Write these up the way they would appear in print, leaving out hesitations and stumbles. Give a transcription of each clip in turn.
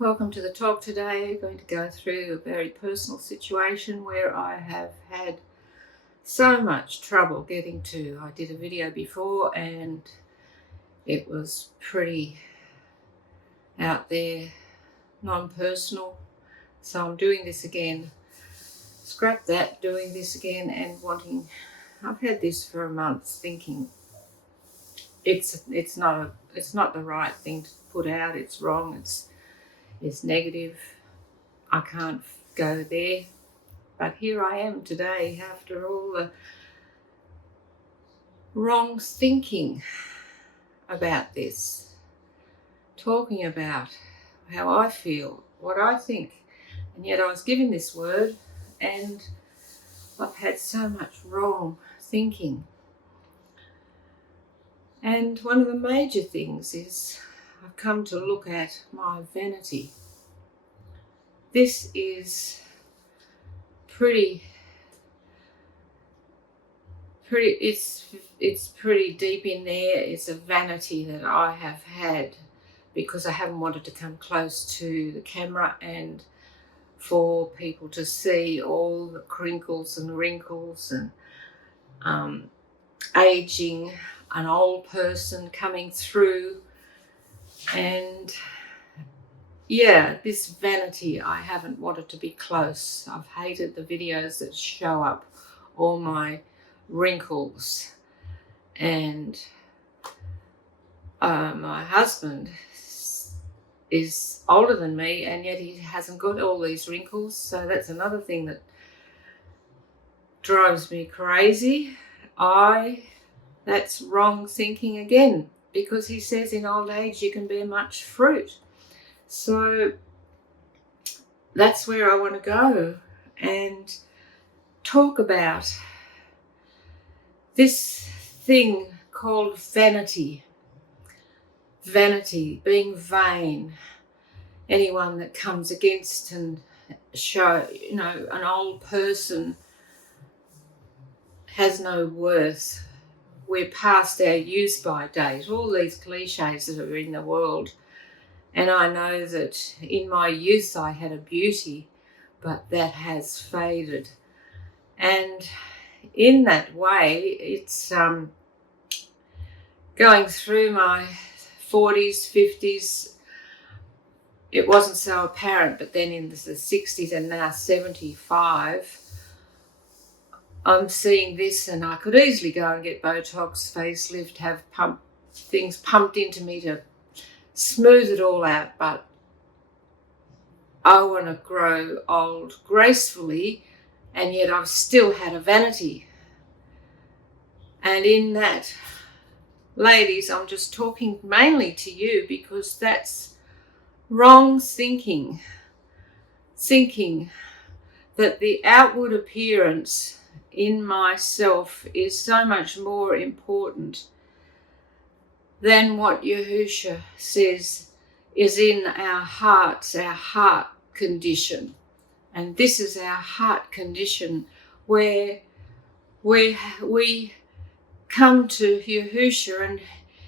Welcome to the talk today. I'm going to go through a very personal situation where I have had so much trouble getting to. I did a video before and it was pretty out there, non-personal. So I'm doing this again. Scrap that, doing this again and wanting. I've had this for a month, thinking it's not the right thing to put out. It's wrong. It's negative. I can't go there. But here I am today after all the wrong thinking about this, talking about how I feel, what I think. And yet I was given this word and I've had so much wrong thinking. And one of the major things is I've come to look at my vanity. This is pretty it's pretty deep in there. It's a vanity that I have had because I haven't wanted to come close to the camera and for people to see all the crinkles and wrinkles and aging, an old person coming through. And yeah, this vanity, I haven't wanted to be close. I've hated the videos that show up all my wrinkles. And my husband is older than me and yet he hasn't got all these wrinkles. So that's another thing that drives me crazy. That's wrong thinking again, because he says in old age you can bear much fruit. So that's where I want to go and talk about this thing called vanity. Vanity, being vain. Anyone that comes against and show, an old person has no worth. We're past our use-by date. All these cliches that are in the world. And I know that in my youth I had a beauty, but that has faded. And in that way, it's going through my 40s, 50s. It wasn't so apparent, but then in the 60s and now 75, I'm seeing this, and I could easily go and get Botox, facelift, have things pumped into me to smooth it all out, but I want to grow old gracefully, and yet I've still had a vanity. And in that, ladies, I'm just talking mainly to you because that's wrong thinking. Thinking that the outward appearance in myself is so much more important than what Yahusha says is in our hearts, our heart condition. And this is our heart condition where we come to Yahusha and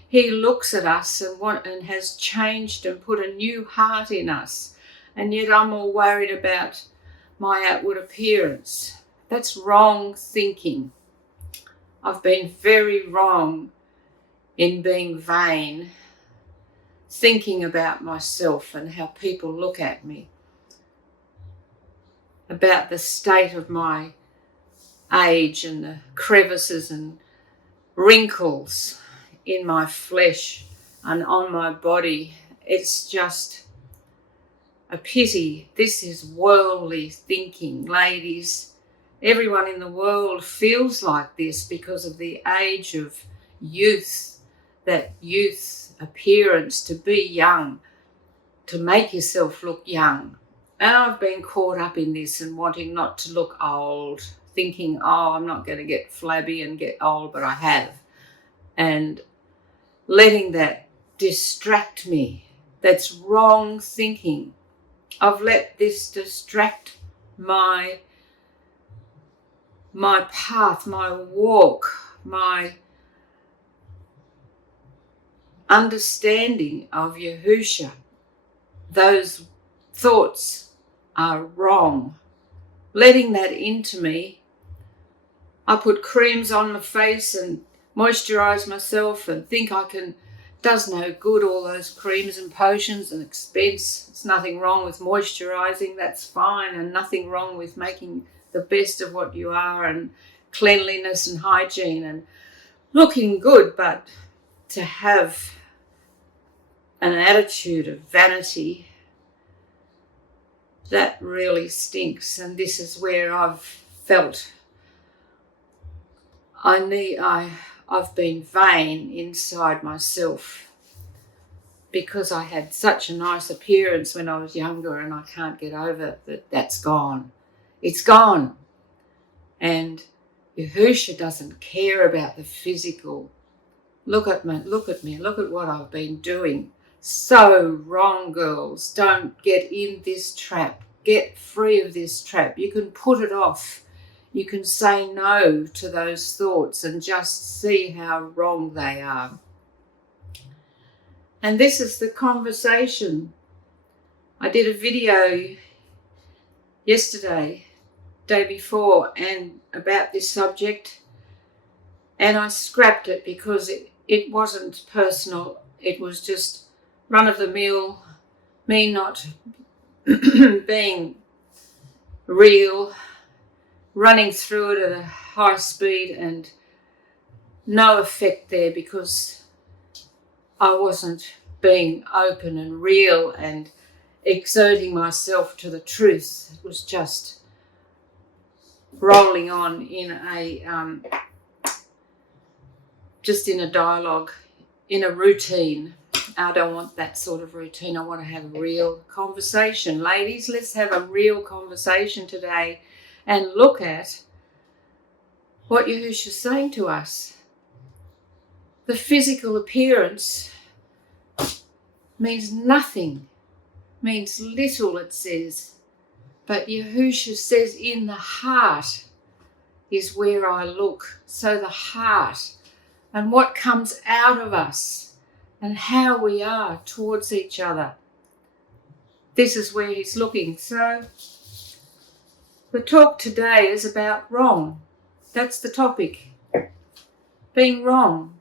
he looks at us and has changed and put a new heart in us. And yet I'm all worried about my outward appearance. That's wrong thinking. I've been very wrong in being vain, thinking about myself and how people look at me, about the state of my age and the crevices and wrinkles in my flesh and on my body. It's just a pity. This is worldly thinking, ladies. Everyone in the world feels like this because of the age of youth, that youth appearance, to be young, to make yourself look young. And I've been caught up in this and wanting not to look old, thinking, I'm not going to get flabby and get old, but I have. And letting that distract me. That's wrong thinking. I've let this distract my path, my walk, my understanding of Yahusha, those thoughts are wrong. Letting that into me, I put creams on my face and moisturise myself and think I can, does no good, all those creams and potions and expense. There's nothing wrong with moisturising, that's fine, and nothing wrong with making the best of what you are, and cleanliness and hygiene and looking good, but to have an attitude of vanity, that really stinks. And this is where I've felt I've been vain inside myself, because I had such a nice appearance when I was younger, and I can't get over that. That's gone. It's gone. And Yahusha doesn't care about the physical. Look at me, look at what I've been doing. So wrong, girls. Don't get in this trap. Get free of this trap. You can put it off. You can say no to those thoughts and just see how wrong they are. And this is the conversation. I did a video yesterday, day before, and about this subject, and I scrapped it because it wasn't personal. It was just run-of-the-mill, me not being real, running through it at a high speed, and no effect there because I wasn't being open and real and exerting myself to the truth. It was just rolling on in a just in a dialogue, in a routine. I don't want that sort of routine. I want to have a real conversation. Ladies, let's have a real conversation today and look at what Yahushua is saying to us. The physical appearance means nothing, means little, it says. But Yahushua says in the heart is where I look. So the heart and what comes out of us and how we are towards each other. This is where he's looking. So the talk today is about wrong. That's the topic. Being wrong.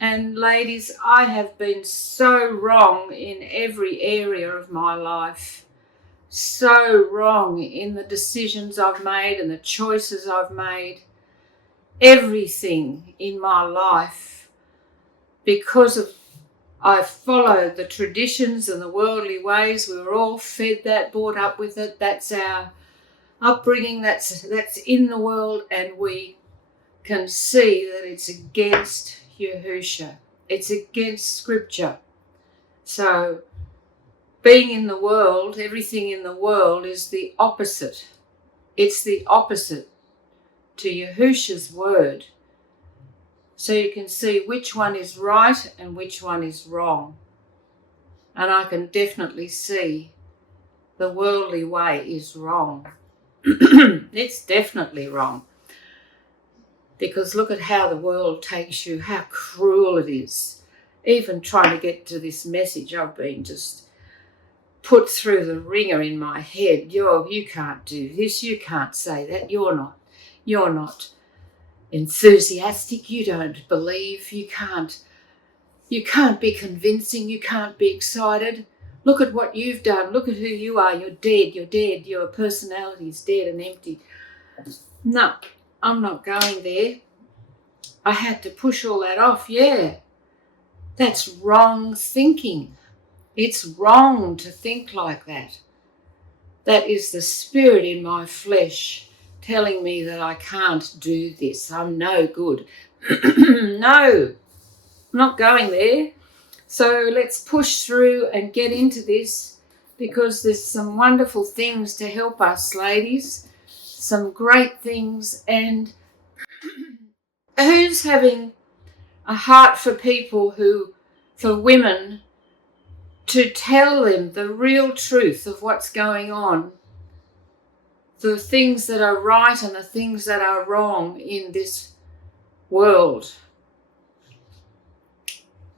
And ladies, I have been so wrong in every area of my life. So wrong in the decisions I've made and the choices I've made. Everything in my life, because of I've followed the traditions and the worldly ways. We were all fed that, brought up with it. That's our upbringing. That's in the world, and we can see that it's against Yahusha. It's against Scripture. So being in the world, everything in the world is the opposite. It's the opposite to Yahusha's word. So you can see which one is right and which one is wrong. And I can definitely see the worldly way is wrong. It's definitely wrong. Because look at how the world takes you, how cruel it is. Even trying to get to this message, I've been just put through the ringer in my head. You can't do this, you can't say that, you're not enthusiastic, you don't believe, you can't be convincing, you can't be excited. Look at what you've done, look at who you are, you're dead, your personality's dead and empty. No, I'm not going there. I had to push all that off. Yeah, that's wrong thinking. It's wrong to think like that. That is the spirit in my flesh telling me that I can't do this. I'm no good. No, I'm not going there. So let's push through and get into this, because there's some wonderful things to help us, ladies. Some great things. And who's having a heart for people for women, to tell them the real truth of what's going on, the things that are right and the things that are wrong in this world.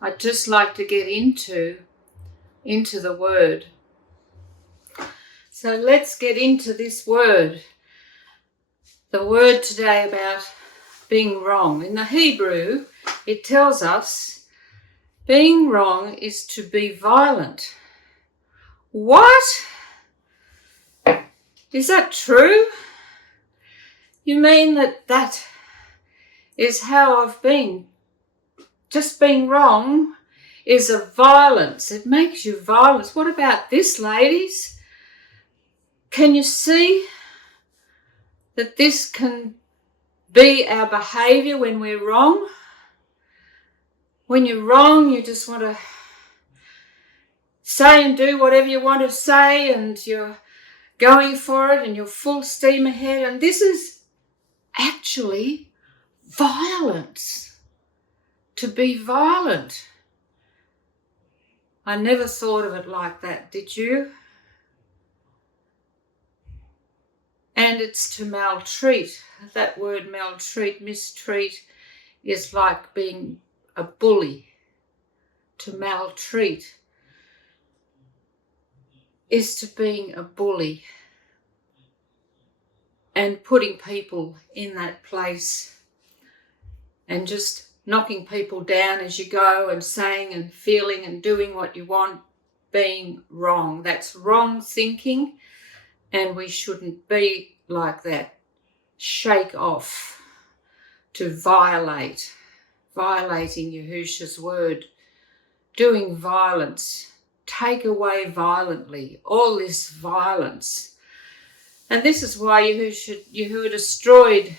I'd just like to get into the word. So let's get into this word. The word today about being wrong. In the Hebrew, it tells us being wrong is to be violent. What? Is that true? You mean that is how I've been? Just being wrong is a violence. It makes you violent. What about this, ladies? Can you see that this can be our behaviour when we're wrong? When you're wrong, you just want to say and do whatever you want to say, and you're going for it and you're full steam ahead. And this is actually violence. To be violent. I never thought of it like that, did you? And it's to maltreat. That word maltreat, mistreat, is like being a bully. To maltreat is to being a bully and putting people in that place and just knocking people down as you go and saying and feeling and doing what you want, being wrong. That's wrong thinking, and we shouldn't be like that. Shake off to violating Yahusha's word, doing violence, take away violently, all this violence. And this is why Yahuah destroyed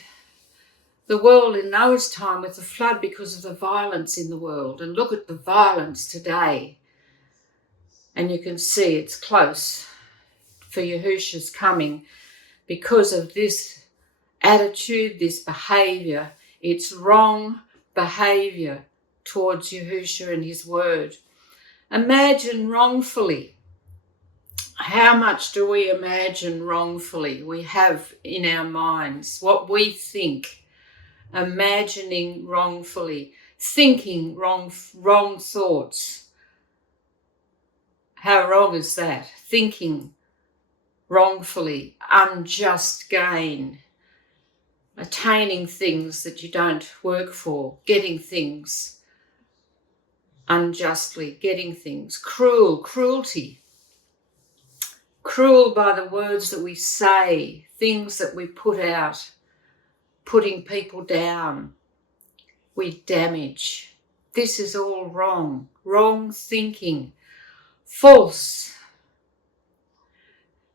the world in Noah's time with the flood, because of the violence in the world. And look at the violence today. And you can see it's close for Yahusha's coming because of this attitude, this behaviour. It's wrong behaviour towards Yahusha and his word. Imagine wrongfully. How much do we imagine wrongfully? We have in our minds what we think. Imagining wrongfully, thinking wrong thoughts. How wrong is that? Thinking wrongfully, unjust gain, attaining things that you don't work for, getting things unjustly, getting things, cruelty, cruel by the words that we say, things that we put out, putting people down, we damage. This is all wrong. Wrong thinking. False.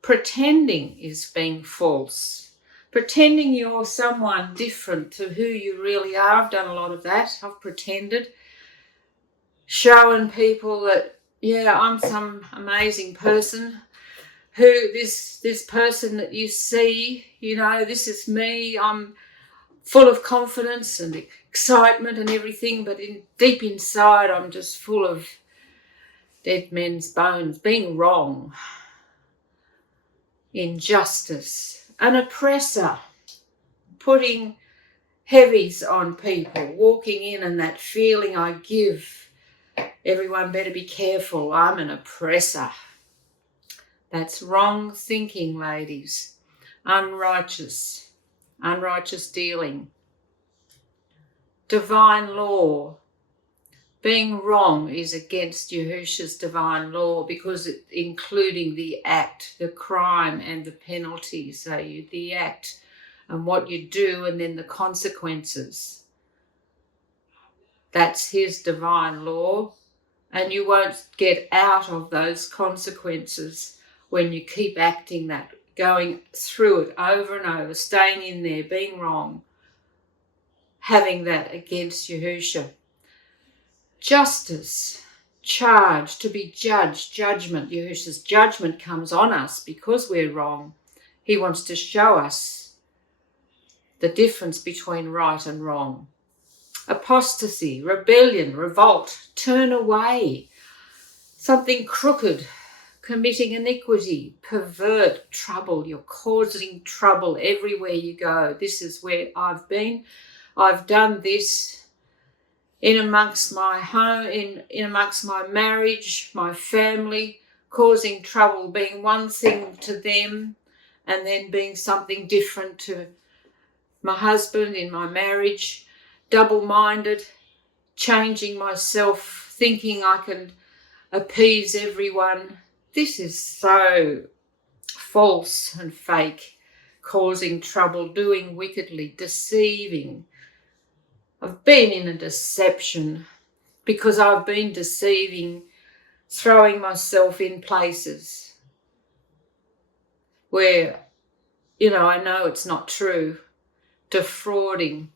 Pretending is being false. Pretending you're someone different to who you really are. I've done a lot of that. I've pretended. Showing people that, yeah, I'm some amazing person. Who this person that you see, you know, this is me. I'm full of confidence and excitement and everything, but deep inside I'm just full of dead men's bones, being wrong, injustice, an oppressor, putting heavies on people, walking in and that feeling I give, everyone better be careful, I'm an oppressor. That's wrong thinking, ladies. Unrighteous dealing. Divine law. Being wrong is against Yahusha's divine law, because it's including the act, the crime and the penalty. So the act and what you do and then the consequences. That's his divine law. And you won't get out of those consequences when you keep acting that, going through it over and over, staying in there, being wrong, having that against Yahusha. Justice, charge, to be judged, judgment. Yahusha's judgment comes on us because we're wrong. He wants to show us the difference between right and wrong. Apostasy, rebellion, revolt, turn away, something crooked, committing iniquity, pervert, trouble. You're causing trouble everywhere you go. This is where I've been. I've done this in amongst my home, in amongst my marriage, my family, causing trouble, being one thing to them and then being something different to my husband in my marriage, double-minded, changing myself, thinking I can appease everyone. This is so false and fake, causing trouble, doing wickedly, deceiving. I've been in a deception because I've been deceiving, throwing myself in places where, I know it's not true, defrauding.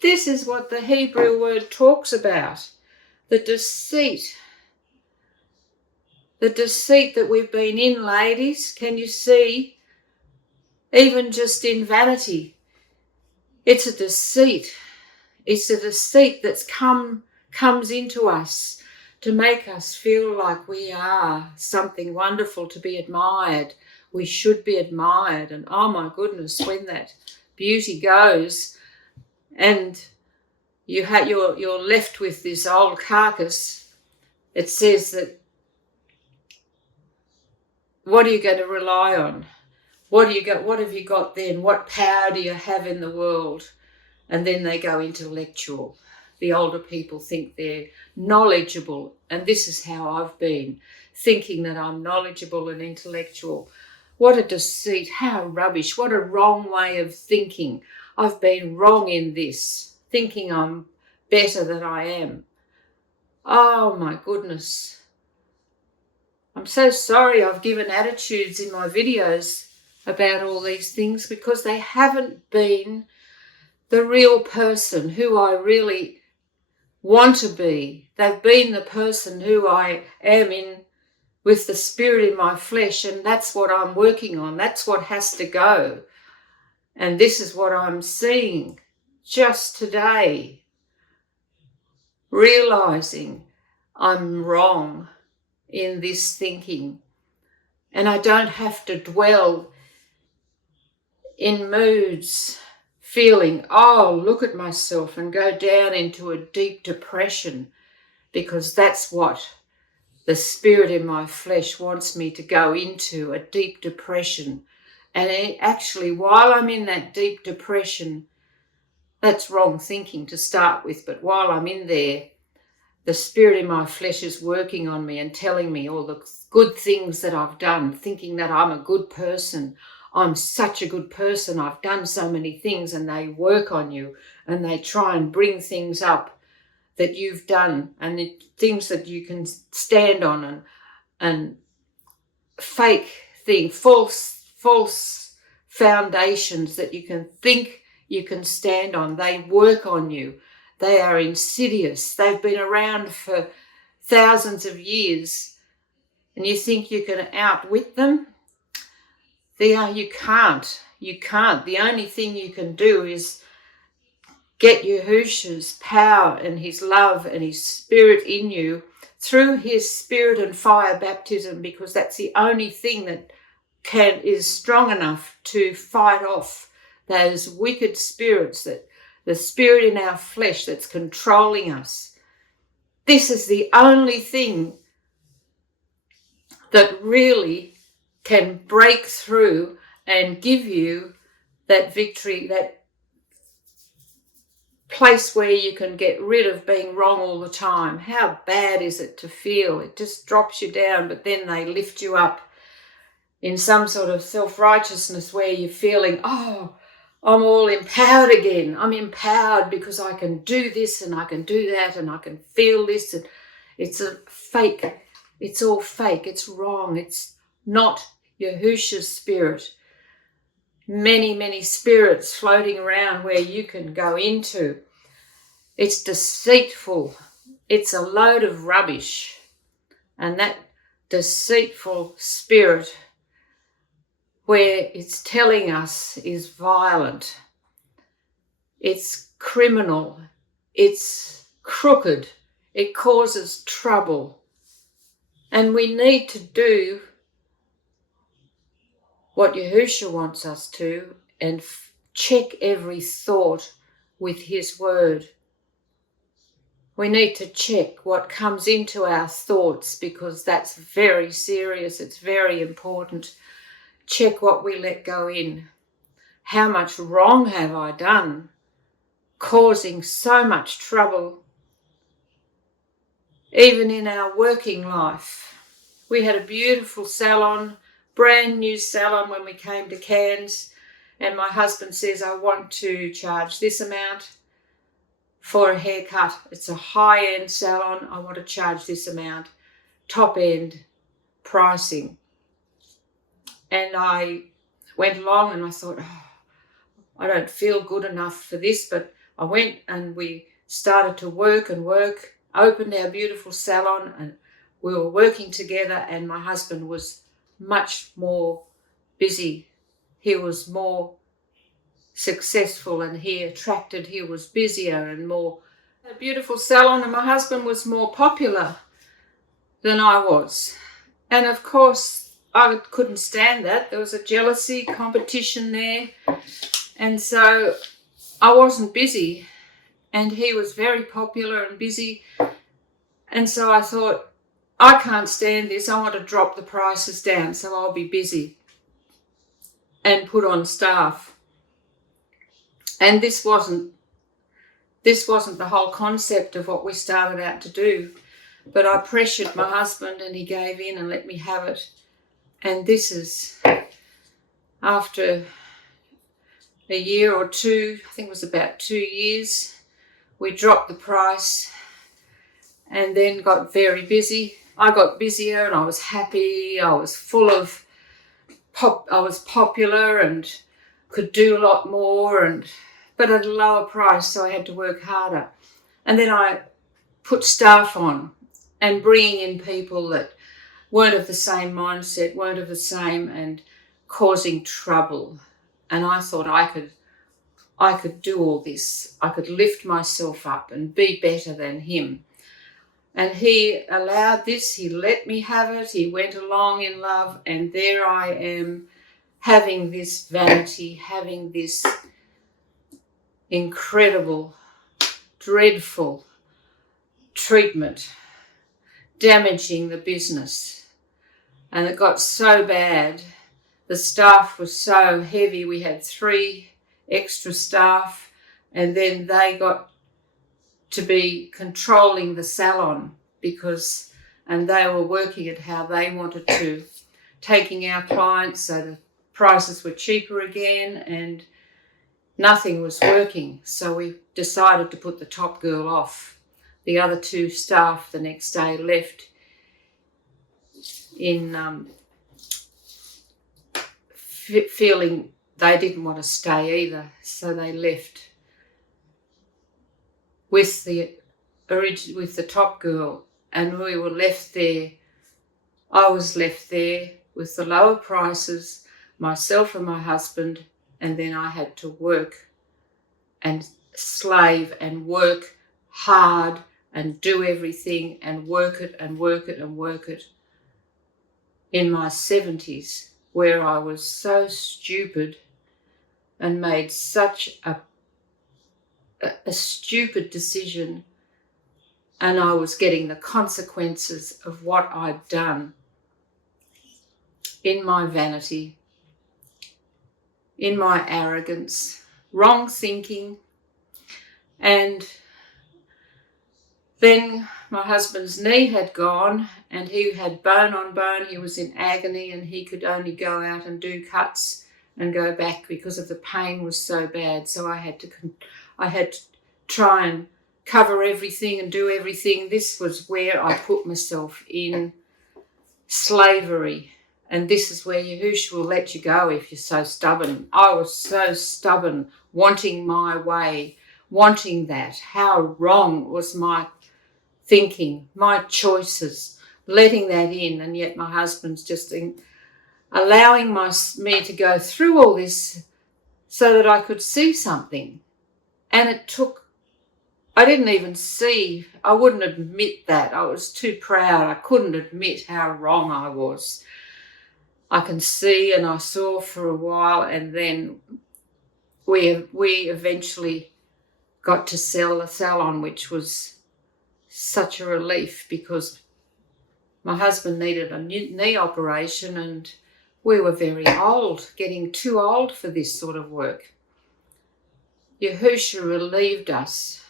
This is what the Hebrew word talks about, the deceit. The deceit that we've been in, ladies. Can you see? Even just in vanity, it's a deceit. It's a deceit that's comes into us to make us feel like we are something wonderful to be admired. We should be admired. And oh my goodness, when that beauty goes and you're left with this old carcass, it says that, what are you going to rely on? What have you got then? What power do you have in the world? And then they go intellectual. The older people think they're knowledgeable. And this is how I've been, thinking that I'm knowledgeable and intellectual. What a deceit. How rubbish. What a wrong way of thinking. I've been wrong in this, thinking I'm better than I am. Oh my goodness. I'm so sorry I've given attitudes in my videos about all these things because they haven't been the real person who I really want to be. They've been the person who I am in with the spirit in my flesh, and that's what I'm working on. That's what has to go. And this is what I'm seeing just today, realizing I'm wrong in this thinking. And I don't have to dwell in moods, feeling, oh, look at myself, and go down into a deep depression, because that's what the spirit in my flesh wants me to go into, a deep depression. And actually, while I'm in that deep depression, that's wrong thinking to start with, but while I'm in there, the spirit in my flesh is working on me and telling me all the good things that I've done, thinking that I'm a good person. I'm such a good person. I've done so many things, and they work on you and they try and bring things up that you've done and things that you can stand on and fake things, false foundations that you can think you can stand on. They work on you. They are insidious. They've been around for thousands of years, and you think you can outwit them? You can't. You can't. The only thing you can do is get Yahusha's power and his love and his spirit in you through his spirit and fire baptism, because that's the only thing that is strong enough to fight off those wicked spirits, that the spirit in our flesh that's controlling us. This is the only thing that really can break through and give you that victory, that place where you can get rid of being wrong all the time. How bad is it to feel? It just drops you down, but then they lift you up in some sort of self-righteousness where you're feeling, oh, I'm all empowered again. I'm empowered because I can do this and I can do that and I can feel this. And it's a fake. It's all fake. It's wrong. It's not Yahusha's spirit. Many, many spirits floating around where you can go into. It's deceitful. It's a load of rubbish. And that deceitful spirit, where it's telling us, is violent. It's criminal. It's crooked. It causes trouble. And we need to do what Yahusha wants us to and check every thought with his word. we need to check what comes into our thoughts, because that's very serious. It's very important. Check what we let go in. How much wrong have I done, causing so much trouble? Even in our working life, we had a beautiful salon, brand new salon when we came to Cairns, and my husband says, I want to charge this amount for a haircut. It's a high-end salon. I want to charge this amount, top-end pricing. And I went along and I thought, oh, I don't feel good enough for this, but I went and we started to work, opened our beautiful salon, and we were working together, and my husband was much more busy. He was more successful and he was busier and more. A beautiful salon, and my husband was more popular than I was. And of course, I couldn't stand that. There was a jealousy, competition there. And so I wasn't busy, and he was very popular and busy. And so I thought, I can't stand this. I want to drop the prices down so I'll be busy and put on staff. And this wasn't the whole concept of what we started out to do. But I pressured my husband and he gave in and let me have it. And this is after a year or two, I think it was about 2 years, we dropped the price and then got very busy. I got busier and I was happy. I was full of I was popular and could do a lot more, but at a lower price, so I had to work harder. And then I put staff on and bringing in people that weren't of the same mindset, weren't of the same, and causing trouble. And I thought I could do all this. I could lift myself up and be better than him. And he allowed this. He let me have it. He went along in love. And there I am having this vanity, having this incredible, dreadful treatment, damaging the business. And it got so bad. The staff was so heavy. We had 3 extra staff, and then they got to be controlling the salon and they were working at how they wanted to, taking our clients so the prices were cheaper again, and nothing was working. So we decided to put the top girl off. The other 2 staff the next day left in feeling they didn't want to stay either, so they left with the top girl, and we were left there. I was left there with the lower prices, myself and my husband, and then I had to work and slave and work hard and do everything and work it and work it and work it in my 70s, where I was so stupid and made such a stupid decision, and I was getting the consequences of what I'd done in my vanity, in my arrogance, wrong thinking. And then my husband's knee had gone and he had bone on bone. He was in agony and he could only go out and do cuts and go back because of the pain was so bad. So I had to try and cover everything and do everything. This was where I put myself in slavery. And this is where Yahusha will let you go if you're so stubborn. I was so stubborn, wanting my way, wanting that. How wrong was my thinking, my choices, letting that in. And yet my husband's just allowing me to go through all this so that I could see something. And I didn't even see, I wouldn't admit that. I was too proud. I couldn't admit how wrong I was. I can see, and I saw for a while, and then we eventually got to sell a salon, which was such a relief, because my husband needed a knee operation and we were very old, getting too old for this sort of work. Yahusha relieved us.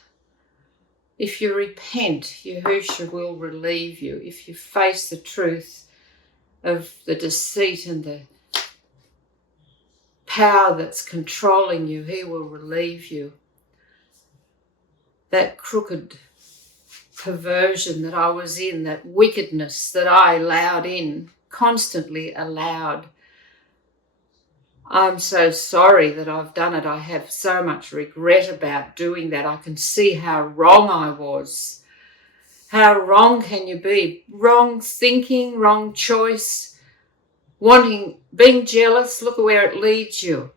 If you repent, Yahusha will relieve you. If you face the truth of the deceit and the power that's controlling you, he will relieve you. That crooked perversion that I was in, that wickedness that I allowed in, constantly allowed. I'm so sorry that I've done it. I have so much regret about doing that. I can see how wrong I was. How wrong can you be? Wrong thinking, wrong choice, being jealous, look at where it leads you.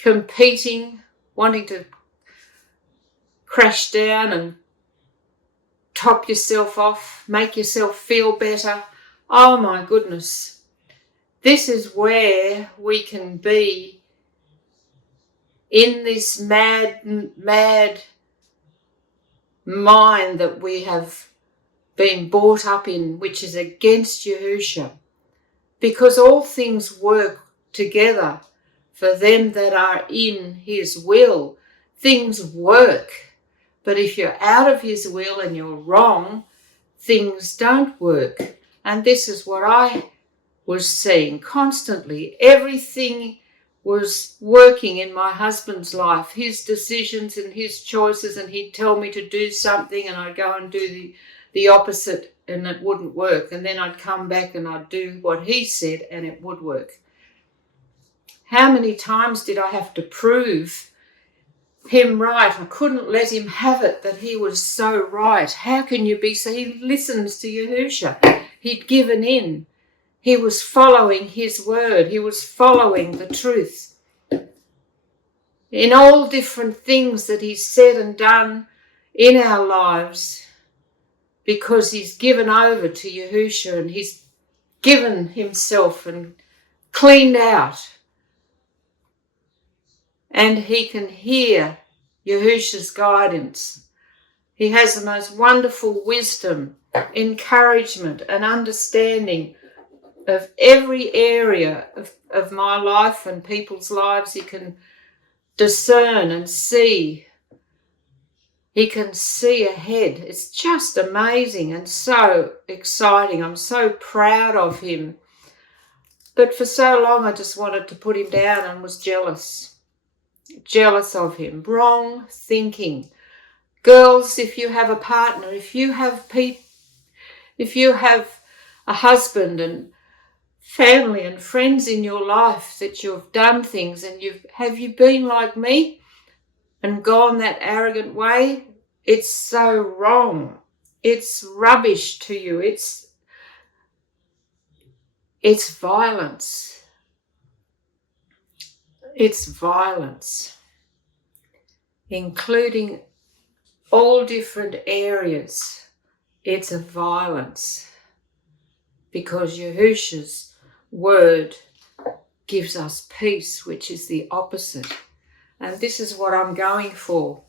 Competing, wanting to crash down and top yourself off, make yourself feel better. Oh my goodness. This is where we can be in this mad mind that we have been brought up in, which is against Yahusha. Because all things work together for them that are in his will. Things work. But if you're out of his will and you're wrong, things don't work. And this is what I was seeing constantly. Everything was working in my husband's life, his decisions and his choices, and he'd tell me to do something and I'd go and do the opposite and it wouldn't work. And then I'd come back and I'd do what he said and it would work. How many times did I have to prove him right? I couldn't let him have it that he was so right. How can you be so? He listens to Yahusha. He'd given in. He was following his word. He was following the truth. In all different things that he's said and done in our lives, because he's given over to Yahusha and he's given himself and cleaned out. And he can hear Yahusha's guidance. He has the most wonderful wisdom, encouragement and understanding of every area of my life and people's lives. He can discern and see. He can see ahead. It's just amazing and so exciting. I'm so proud of him. But for so long I just wanted to put him down and was jealous. Jealous of him. Wrong thinking. Girls, if you have a partner, if you have a husband and family and friends in your life that you've done things and have you been like me and gone that arrogant way? It's so wrong. It's rubbish to you. It's violence. It's violence, including all different areas. It's a violence because Yahusha's word gives us peace, which is the opposite. And this is what I'm going for.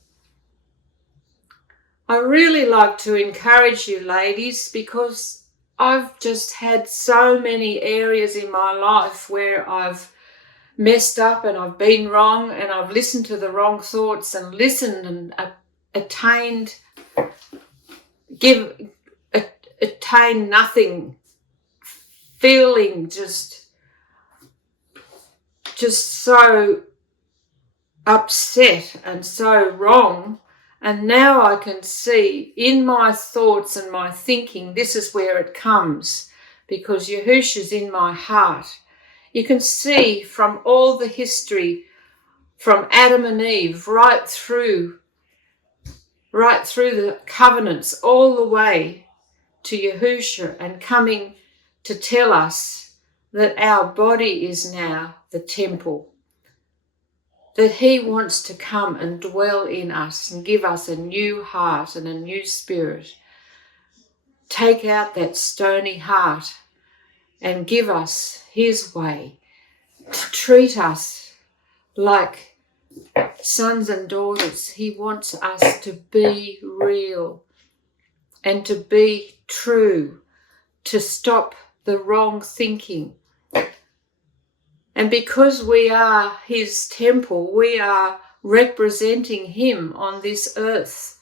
I really like to encourage you ladies, because I've just had so many areas in my life where I've messed up and I've been wrong and I've listened to the wrong thoughts and listened and attained nothing, feeling just so upset and so wrong. And now I can see in my thoughts and my thinking, this is where it comes, because Yahusha's in my heart. You can see from all the history, from Adam and Eve, right through the covenants, all the way to Yahusha, and coming to tell us that our body is now the temple, that he wants to come and dwell in us and give us a new heart and a new spirit. Take out that stony heart and give us his way, to treat us like sons and daughters. He wants us to be real. and to be true, to stop the wrong thinking. And because we are his temple, we are representing him on this earth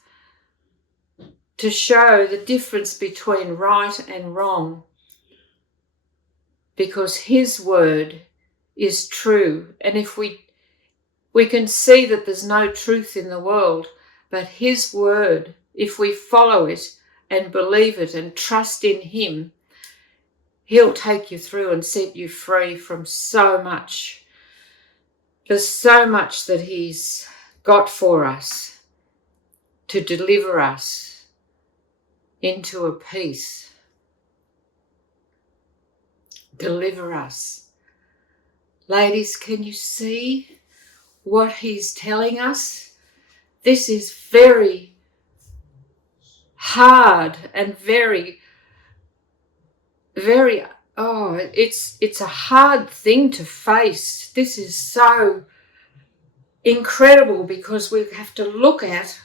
to show the difference between right and wrong, because his word is true. And if we can see that there's no truth in the world, but his word, if we follow it and believe it and trust in him, he'll take you through and set you free from so much. There's so much that he's got for us to deliver us into a peace. Deliver us. Ladies, can you see what he's telling us? This is very hard and very, it's a hard thing to face. This is so incredible because we have to look at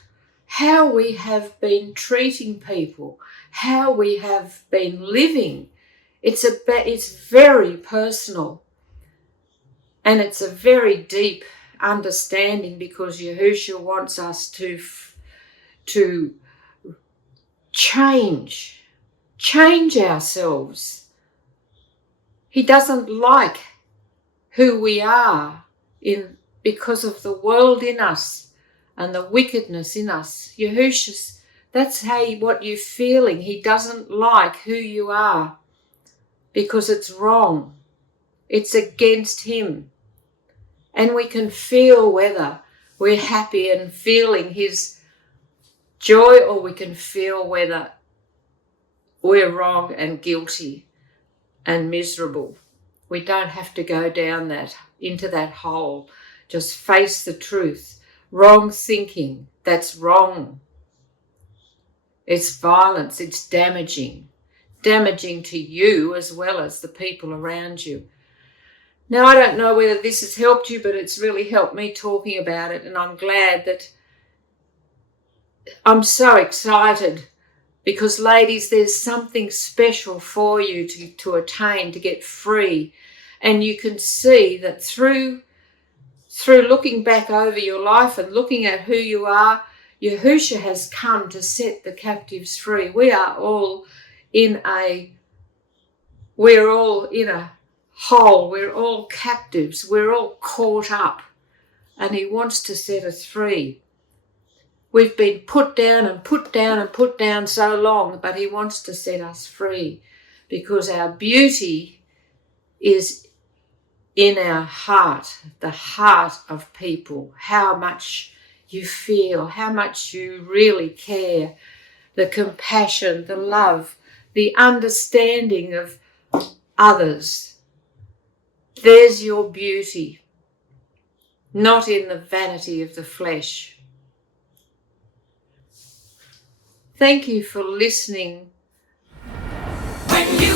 how we have been treating people, how we have been living. It's very personal, and it's a very deep understanding, because Yahusha wants us to change ourselves. He doesn't like who we are because of the world in us and the wickedness in us. Yahusha's, that's what you're feeling. He doesn't like who you are because it's wrong. It's against him. And we can feel whether we're happy and feeling his joy, or we can feel whether we're wrong and guilty and miserable. We don't have to go down into that hole. Just face the truth. Wrong thinking, that's wrong. It's violence, it's damaging to you as well as the people around you. Now, I don't know whether this has helped you, but it's really helped me talking about it, and I'm glad that I'm so excited, because ladies, there's something special for you to attain, to get free. And you can see that through looking back over your life and looking at who you are, Yahusha has come to set the captives free. We're all in a hole. We're all captives. We're all caught up, and he wants to set us free. We've been put down and put down and put down so long, but he wants to set us free, because our beauty is in our heart, the heart of people, how much you feel, how much you really care, the compassion, the love, the understanding of others. There's your beauty, not in the vanity of the flesh. Thank you for listening. When you